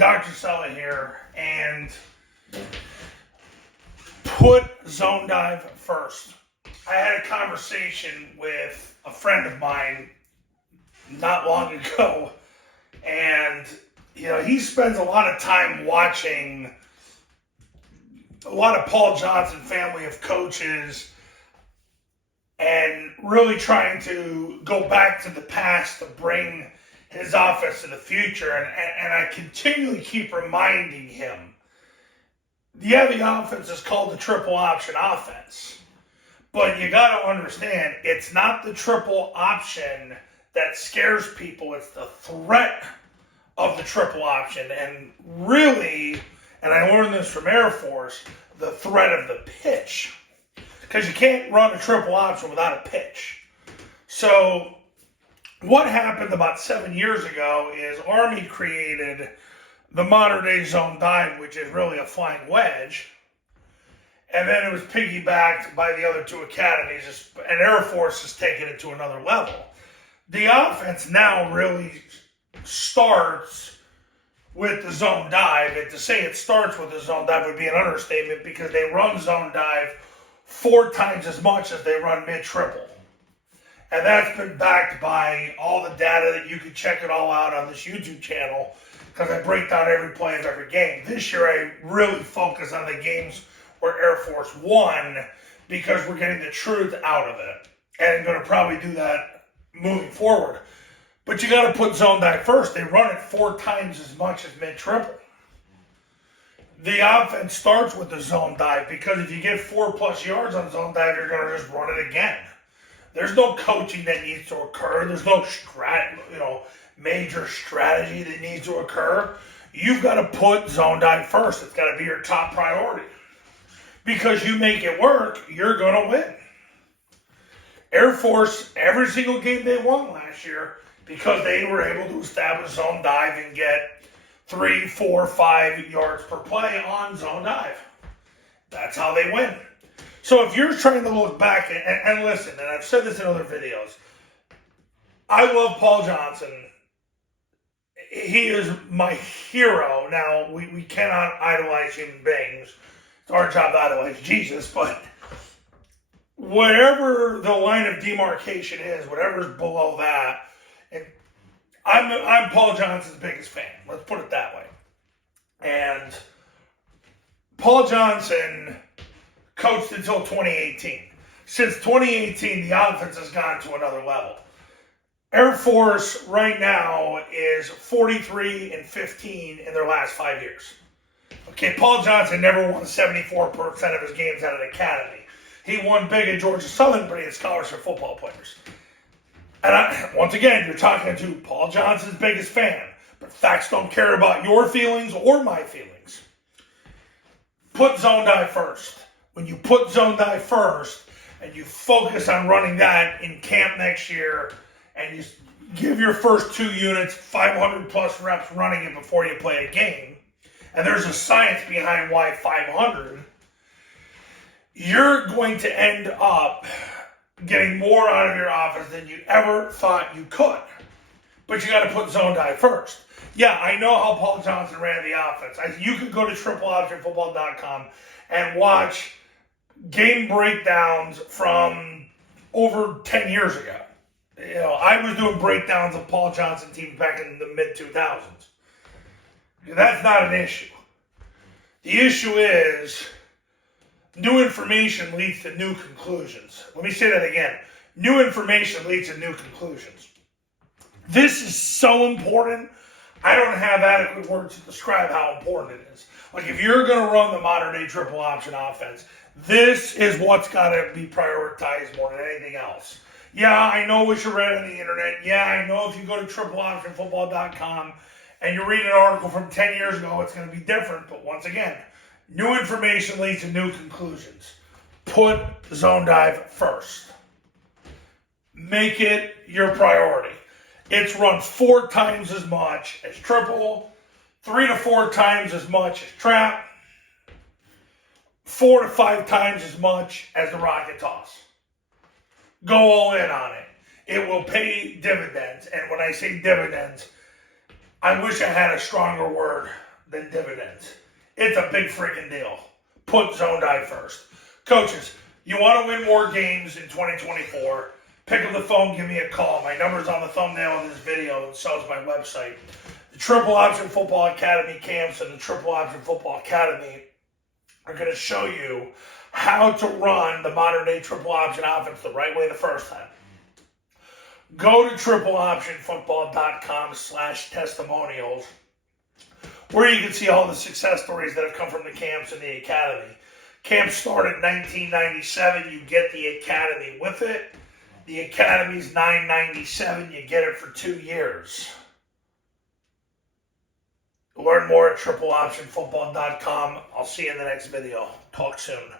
Dr. Cella here, and put zone dive first. I had a conversation with a friend of mine not long ago, and he spends a lot of time watching a lot of Paul Johnson family of coaches and really trying to go back to the past to bring his offense to the future. And I continually keep reminding him, the offense is called the triple option offense. But you got to understand, it's not the triple option that scares people. It's the threat of the triple option. And really, and I learned this from Air Force, the threat of the pitch. Because you can't run a triple option without a pitch. So what happened about 7 years ago is Army created the modern day zone dive, which is really a flying wedge. And then it was piggybacked by the other two academies, and Air Force has taken it to another level. The offense now really starts with the zone dive, and to say it starts with the zone dive would be an understatement because they run zone dive 4 times as much as they run mid-triple. And that's been backed by all the data that you can check it all out on this YouTube channel because I break down every play of every game. This year I really focus on the games where Air Force won because we're getting the truth out of it. And I'm going to probably do that moving forward. But you got to put zone dive first. They run it 4 times as much as mid-triple. The offense starts with the zone dive because if you get 4+ yards on zone dive, you're going to just run it again. There's no coaching that needs to occur. There's no major strategy that needs to occur. You've got to put zone dive first. It's got to be your top priority. Because you make it work, you're going to win. Air Force, every single game they won last year, because they were able to establish zone dive and get 3, 4, 5 yards per play on zone dive. That's how they win. So if you're trying to look back and listen, and I've said this in other videos, I love Paul Johnson. He is my hero. Now, we cannot idolize human beings. It's our job to idolize Jesus, but wherever the line of demarcation is, whatever's below that, and I'm Paul Johnson's biggest fan. Let's put it that way. And Paul Johnson coached until 2018. Since 2018, the offense has gone to another level. Air Force right now is 43-15 in their last 5 years. Okay, Paul Johnson never won 74% of his games at an academy. He won big at Georgia Southern, but he had scholarship football players. And once again, you're talking to Paul Johnson's biggest fan, but facts don't care about your feelings or my feelings. Put zone dive first. When you put zone dive first and you focus on running that in camp next year and you give your first 2 units 500+ reps running it before you play a game, and there's a science behind why 500, you're going to end up getting more out of your offense than you ever thought you could. But you got to put zone dive first. Yeah, I know how Paul Johnson ran the offense. You could go to tripleoptionfootball.com and watch game breakdowns from over 10 years ago. I was doing breakdowns of Paul Johnson teams back in the mid-2000s. That's not an issue. The issue is new information leads to new conclusions. Let me say that again. New information leads to new conclusions. This is so important. I don't have adequate words to describe how important it is. Like if you're going to run the modern day triple option offense, this is what's got to be prioritized more than anything else. Yeah, I know what you read on the internet. Yeah, I know if you go to tripleoptionfootball.com and you read an article from 10 years ago, it's going to be different. But once again, new information leads to new conclusions. Put zone dive first. Make it your priority. It's run 4 times as much as triple, 3 to 4 times as much as trap, 4 to 5 times as much as the rocket toss. Go all in on it. It will pay dividends. And when I say dividends, I wish I had a stronger word. than dividends. It's a big freaking deal. Put zone dive first. Coaches, you want to win more games in 2024, pick up the phone, give me a call. My number's on the thumbnail of this video, and so is my website. The Triple Option Football Academy camps and the Triple Option Football Academy are going to show you how to run the modern day triple option offense the right way the first time. Go to tripleoptionfootball.com/testimonials, where you can see all the success stories that have come from the camps and the academy. Camps started in 1997. You get the academy with it. The academy's $9.97. You get it for 2 years. Learn more at tripleoptionfootball.com. I'll see you in the next video. Talk soon.